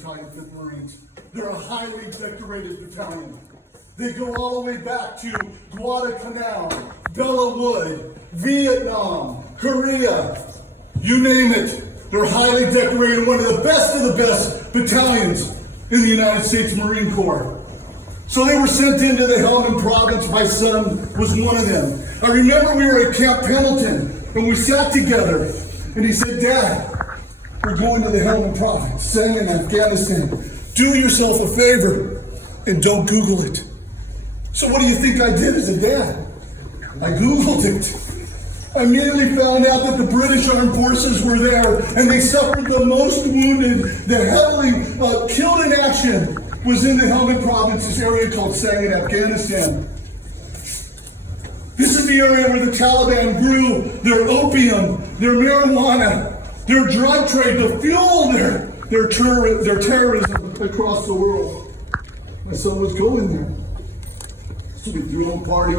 Battalion, 5th Marines. They're a highly decorated battalion. They go all the way back to Guadalcanal, Bella Wood, Vietnam, Korea, you name it. They're highly decorated, one of the best battalions in the United States Marine Corps. So they were sent into the Helmand province. My son was one of them. I remember we were at Camp Pendleton and we sat together and he said, "Dad, we're going to the Helmand province, saying in Afghanistan, do yourself a favor and don't Google it." So what do you think I did as a dad? I Googled it. I immediately found out that the British Armed Forces were there and they suffered the most wounded, the heavily killed in action was in the Helmand province, this area called Sangin, Afghanistan. This is the area where the Taliban grew their opium, their marijuana, their drug trade to fuel their terrorism across the world. My son was going there. So we threw him a party,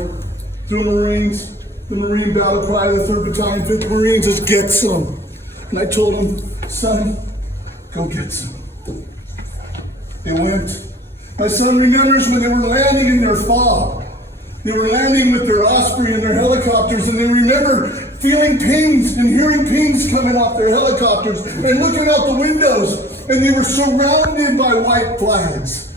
threw Marines. The Marine battle cry of the 3rd Battalion, 5th Marines is "get some." And I told him, "Son, go get some." They went. My son remembers when they were landing in their FOB. They were landing with their Osprey and their helicopters, and they remember feeling pings and hearing pings coming off their helicopters and looking out the windows, and they were surrounded by white flags.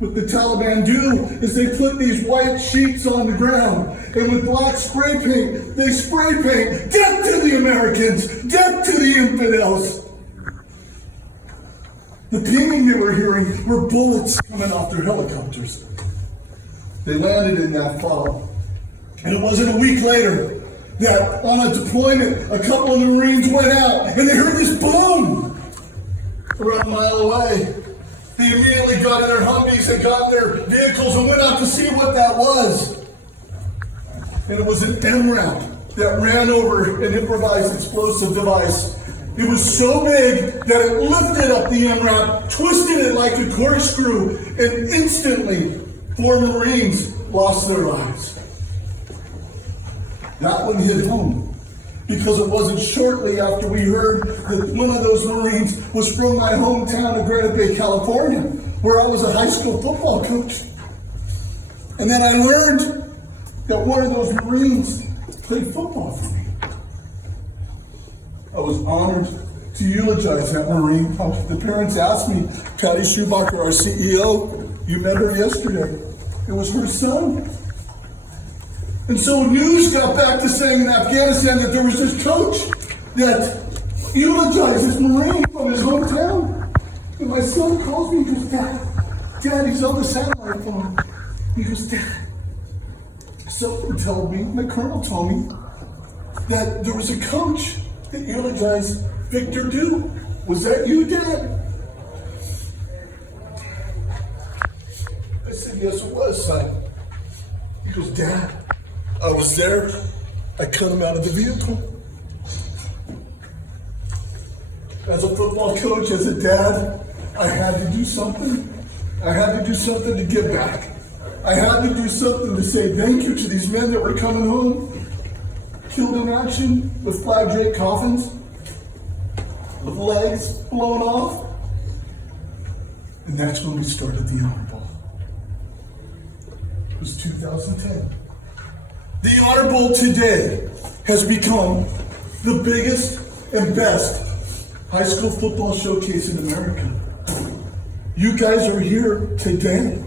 What the Taliban do is they put these white sheets on the ground, and with black spray paint, they spray paint, "Death to the Americans, death to the infidels." The pinging they were hearing were bullets coming off their helicopters. They landed in that FOB. And it wasn't a week later that on a deployment, a couple of the Marines went out and they heard this boom around a mile away. They immediately got in their Humvees and got in their vehicles and went out to see what that was. And it was an MRAP that ran over an improvised explosive device. It was so big that it lifted up the MRAP, twisted it like a corkscrew, and instantly 4 Marines lost their lives. That one hit home, because it wasn't shortly after we heard that one of those Marines was from my hometown of Granite Bay, California, where I was a high school football coach. And then I learned that one of those Marines played football for me. I was honored to eulogize that Marine. The parents asked me, "Patty Schubacher, our CEO, you met her yesterday." It was her son. And so news got back to saying in Afghanistan that there was this coach that eulogized this Marine from his hometown. And my son calls me and goes, Dad, he's on the satellite phone. He goes, "Dad, someone told me, my colonel told me, that there was a coach that eulogized Victor Dew. Was that you, Dad?" I said, "Yes, it was, son." He goes, "Dad, I was there. I cut him out of the vehicle." As a football coach, as a dad, I had to do something. I had to do something to give back. I had to do something to say thank you to these men that were coming home, killed in action with flag draped coffins, with legs blown off. And that's when we started the Honor Bowl. It was 2010. The Honor Bowl today has become the biggest and best high school football showcase in America. You guys are here today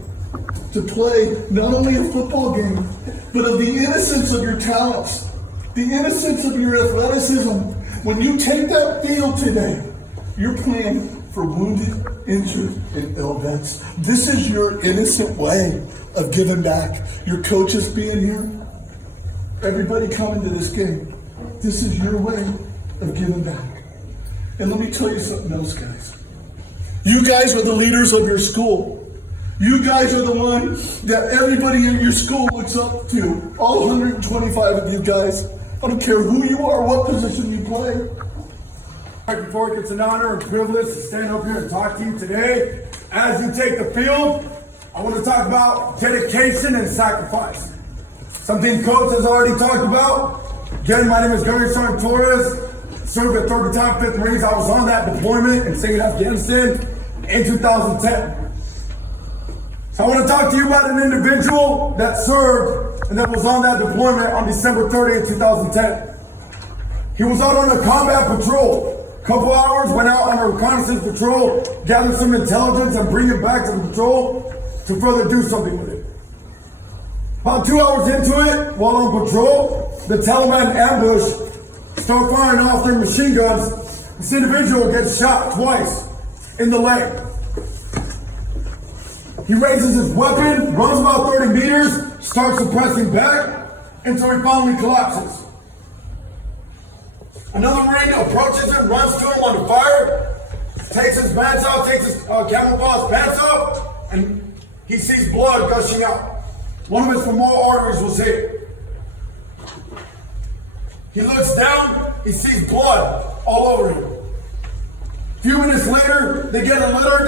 to play not only a football game, but of the innocence of your talents, the innocence of your athleticism. When you take that field today, you're playing for wounded, injured, and ill vets. This is your innocent way of giving back. Your coaches being here, everybody coming to this game. This is your way of giving back. And let me tell you something else, guys. You guys are the leaders of your school. You guys are the one that everybody in your school looks up to. All 125 of you guys. I don't care who you are, what position you play. All right, before it's an honor and privilege to stand up here and talk to you today, as you take the field, I want to talk about dedication and sacrifice. Something Coach has already talked about. Again, my name is Gary Sergeant Torres, served at 3rd Battalion, 5th Marines. I was on that deployment in Sangin, Afghanistan. in 2010. So I want to talk to you about an individual that served and that was on that deployment on December 30th, 2010. He was out on a combat patrol. Couple hours, went out on a reconnaissance patrol, gathered some intelligence and bring it back to the patrol to further do something with it. About 2 hours into it, while on patrol, the Taliban ambush start firing off their machine guns. This individual gets shot twice in the leg. He raises his weapon, runs about 30 meters, starts suppressing back until he finally collapses. Another Marine approaches him, runs to him under fire, takes his pants off, takes his camouflage pants off, and he sees blood gushing out. One of his femoral arteries was hit. He looks down, he sees blood all over him. A few minutes later, they get a litter,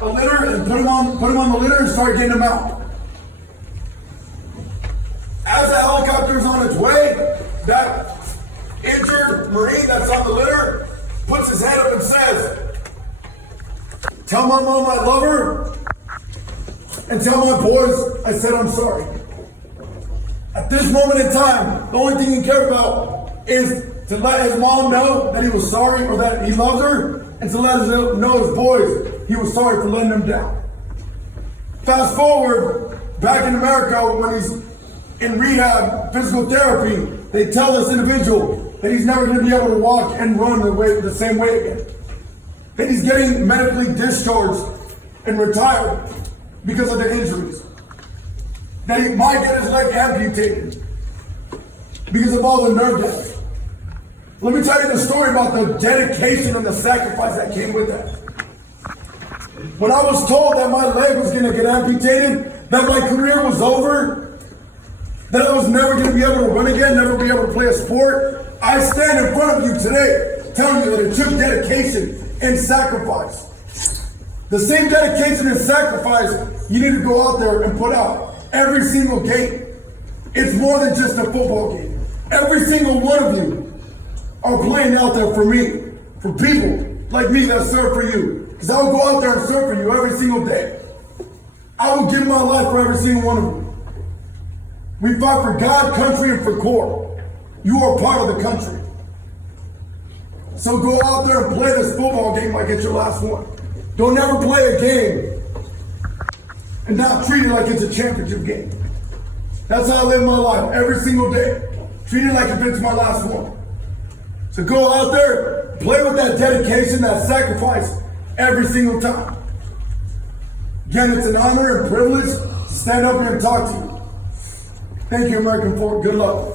a litter and put him on the litter and start getting him out. As the helicopter is on its way, that injured Marine that's on the litter puts his head up and says, "Tell my mom I love her, and tell my boys I said I'm sorry." At this moment in time, the only thing he cared about is to let his mom know that he was sorry or that he loved her, and to let his boys he was sorry for letting them down. Fast forward, back in America, when he's in rehab, physical therapy, they tell this individual that he's never going to be able to walk and run the same way again. That he's getting medically discharged and retired because of the injuries. That he might get his leg amputated because of all the nerve damage. Let me tell you the story about the dedication and the sacrifice that came with that. When I was told that my leg was going to get amputated, that my career was over, that I was never going to be able to run again, never be able to play a sport, I stand in front of you today telling you that it took dedication and sacrifice. The same dedication and sacrifice you need to go out there and put out every single game. It's more than just a football game. Every single one of you are playing out there for me, for people like me that serve for you. Because I will go out there and serve for you every single day. I will give my life for every single one of you. We fight for God, country, and for Corps. You are part of the country. So go out there and play this football game like it's your last one. Don't ever play a game and not treat it like it's a championship game. That's how I live my life every single day. Treat it like if it's my last one. So go out there, play with that dedication, that sacrifice every single time. Again, it's an honor and privilege to stand up here and talk to you. Thank you, American Fort. Good luck.